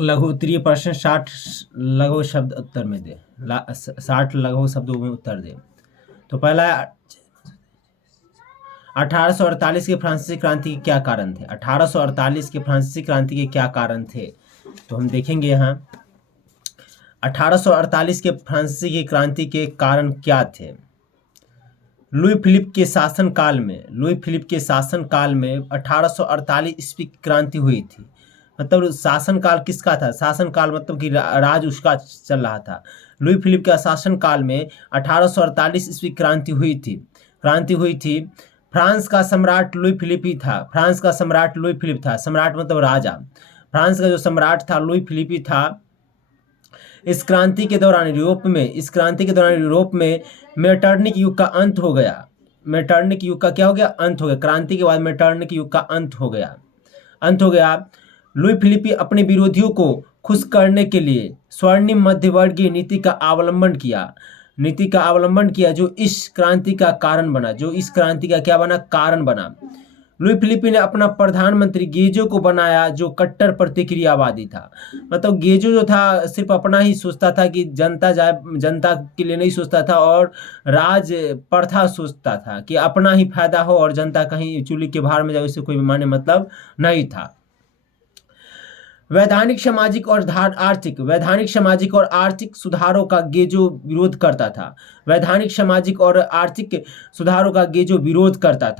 लघु उत्तरीय प्रश्न 60 लघु शब्द उत्तर में दे 60 लघु शब्दों में उत्तर दे। तो पहला 1848 के फ्रांसीसी क्रांति के क्या कारण थे? 1848 के फ्रांसीसी क्रांति के क्या कारण थे? तो हम देखेंगे यहाँ 1848 के फ्रांसीसी की क्रांति के कारण क्या थे। लुई फिलिप के शासनकाल में 1848 ईस्वी की क्रांति हुई थी। मतलब शासनकाल किसका था? शासनकाल मतलब कि राज उसका चल रहा था। लुई फिलिप के शासनकाल में 1848 ईस्वी क्रांति हुई थी। फ्रांस का सम्राट लुई फिलिप ही था। सम्राट मतलब राजा। फ्रांस का जो सम्राट था लुई फिलिप ही था। इस क्रांति के दौरान यूरोप में मेटरनिक युग का अंत हो गया। मेटरनिक युग का क्या हो गया? अंत हो गया। क्रांति के बाद मेटरनिक युग का अंत हो गया। लुई फिलिप अपने विरोधियों को खुश करने के लिए स्वर्णिम मध्यवर्गीय नीति का अवलंबन किया जो इस क्रांति का कारण बना। लुई फिलिप ने अपना प्रधानमंत्री गेजो को बनाया जो कट्टर प्रतिक्रियावादी था। मतलब गेजो जो था सिर्फ अपना ही सोचता था कि जनता के लिए नहीं सोचता था और राज प्रथा सोचता था कि अपना ही फायदा हो और जनता कहीं चूल्हे के भार में जाए, उससे कोई माने मतलब नहीं था। वैधानिक सामाजिक और आर्थिक सुधारों का गेजो विरोध करता था। वैधानिक सामाजिक और आर्थिक सुधारों का गेजो विरोध करता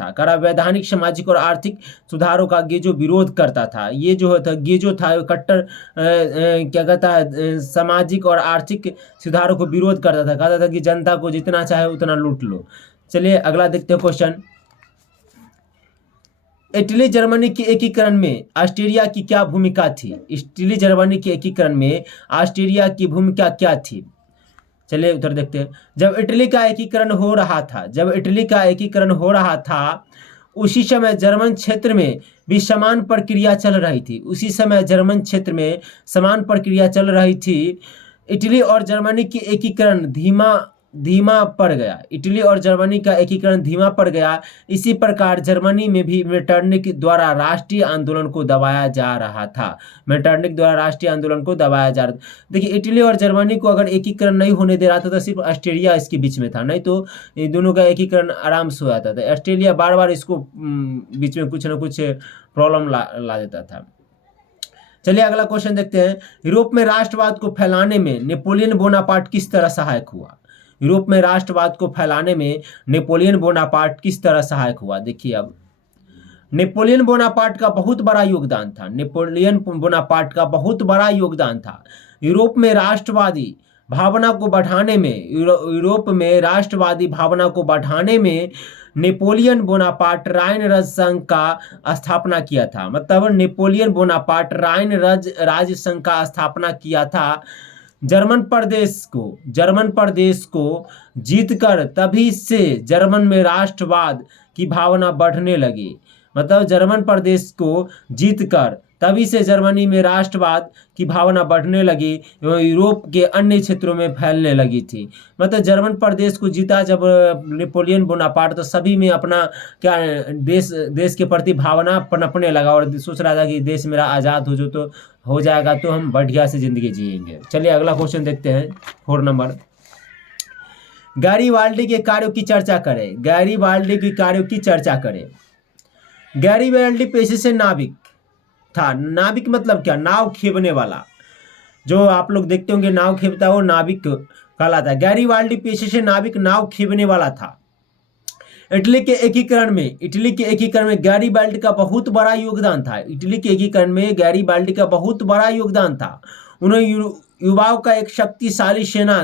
था। ये जो था गेजो था कट्टर क्या कहता है सामाजिक और आर्थिक सुधारों को विरोध करता था। कहता था कि जनता को जितना चाहे उतना लूट लो। चलिए अगला देखते हैं क्वेश्चन। इटली जर्मनी के एकीकरण में ऑस्ट्रिया की क्या भूमिका थी? इटली जर्मनी के एकीकरण में ऑस्ट्रिया की भूमिका क्या थी? चलिए उत्तर देखते हैं। जब इटली का एकीकरण हो रहा था उसी समय जर्मन क्षेत्र में भी समान प्रक्रिया चल रही थी। इटली और जर्मनी की एकीकरण धीमा पड़ गया। इसी प्रकार जर्मनी में भी मेटरनिक द्वारा राष्ट्रीय आंदोलन को दबाया जा रहा था। देखिए इटली और जर्मनी को अगर एकीकरण नहीं होने दे रहा था तो सिर्फ ऑस्ट्रिया इसके बीच में था, नहीं तो ये दोनों का एकीकरण आराम से हो जाता था। ऑस्ट्रेलिया बार बार इसको बीच में कुछ ना कुछ प्रॉब्लम ला देता था। चलिए अगला क्वेश्चन देखते हैं। यूरोप में राष्ट्रवाद को फैलाने में नेपोलियन बोनापार्ट किस तरह सहायक हुआ? देखिए अब नेपोलियन बोनापार्ट का बहुत बड़ा योगदान था। यूरोप में राष्ट्रवादी भावना को बढ़ाने में नेपोलियन बोनापार्ट राइन राज्य संघ का स्थापना किया था। मतलब नेपोलियन बोनापार्ट राइन राज्य संघ का स्थापना किया था। जर्मन प्रदेश को जीतकर तभी से जर्मन में राष्ट्रवाद की भावना बढ़ने लगी। मतलब जर्मन प्रदेश को जीतकर तभी से जर्मनी में राष्ट्रवाद की भावना बढ़ने लगी एवं यूरोप के अन्य क्षेत्रों में फैलने लगी थी। मतलब जर्मन प्रदेश को जीता जब नेपोलियन बोनापार्ट तो सभी में अपना क्या देश के प्रति भावना पनपने लगा और सोच रहा था कि देश मेरा आज़ाद हो जाएगा तो हम बढ़िया से जिंदगी जिएंगे। चलिए अगला क्वेश्चन देखते हैं 4 नंबर। गैरीबाल्डी के कार्यों की चर्चा करें। गैरीबाल्डी पेशे से नाविक था। नाविक मतलब क्या? नाव खेपने वाला। जो आप लोग देखते होंगे नाव खेपता है वो नाविक कहलाता है। गैरीबाल्डी पेशे से नाविक नाव खेपने वाला था। इटली के एकीकरण में गैरीबाल्डी का बहुत बड़ा योगदान था। उन्होंने युवाओं का एक शक्तिशाली सेना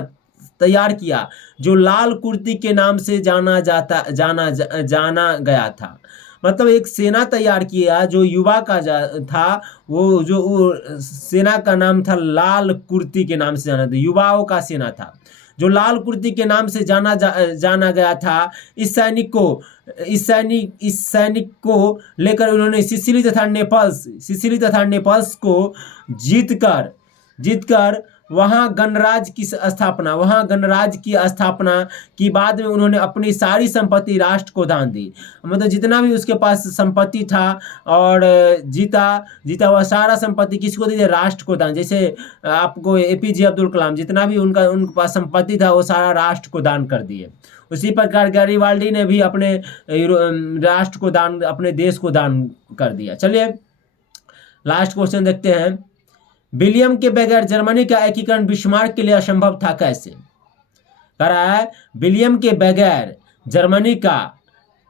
तैयार किया जो लाल कुर्ती के नाम से जाना गया था। मतलब एक सेना तैयार किया जो युवा का था, वो सेना का नाम था लाल कुर्ती के नाम से जाना था। युवाओं का सेना था जो लाल कुर्ती के नाम से जाना गया था। इस सैनिक को लेकर उन्होंने सिसिली तथा नेपल्स को जीतकर वहाँ गणराज्य की स्थापना की बाद में उन्होंने अपनी सारी संपत्ति राष्ट्र को दान दी। मतलब जितना भी उसके पास संपत्ति था और जीता हुआ सारा संपत्ति किसको दी? राष्ट्र को दान। जैसे आपको एपीजे अब्दुल कलाम, जितना भी उनके पास संपत्ति था वो सारा राष्ट्र को दान कर दिए। उसी प्रकार गैरिबाल्डी ने भी अपने राष्ट्र को दान, अपने देश को दान कर दिया। चलिए लास्ट क्वेश्चन देखते हैं। विलियम के बगैर जर्मनी का एकीकरण बिस्मार्क के लिए असंभव था, कैसे? कह रहा है विलियम के बगैर जर्मनी का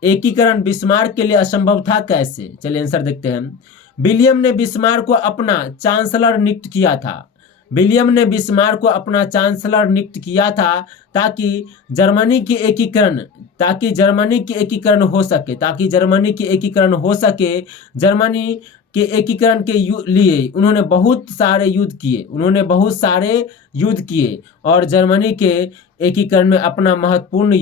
एकीकरण बिस्मार्क के लिए असंभव था, कैसे? चलिए आंसर देखते हैं। विलियम ने बिस्मार्क को अपना चांसलर नियुक्त किया था। विलियम ने बिस्मार्क को अपना चांसलर नियुक्त किया था ताकि जर्मनी की एकीकरण हो सके। जर्मनी के एकीकरण के लिए उन्होंने बहुत सारे युद्ध किए और जर्मनी के एकीकरण में अपना महत्वपूर्ण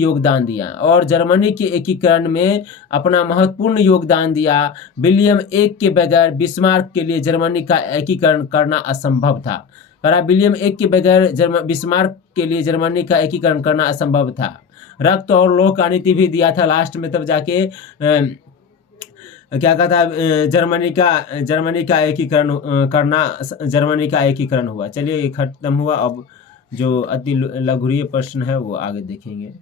योगदान दिया। विलियम एक के बगैर बिस्मार्क के लिए जर्मनी का एकीकरण करना असंभव था। विलियम एक के बगैर बिस्मार्क के लिए जर्मनी का एकीकरण करना असंभव था। रक्त और लौह का नीति भी दिया था लास्ट में, तब जाके क्या कहता है जर्मनी का एकीकरण हुआ। चलिए खत्म हुआ। अब जो अति लघुरीय प्रश्न है वो आगे देखेंगे।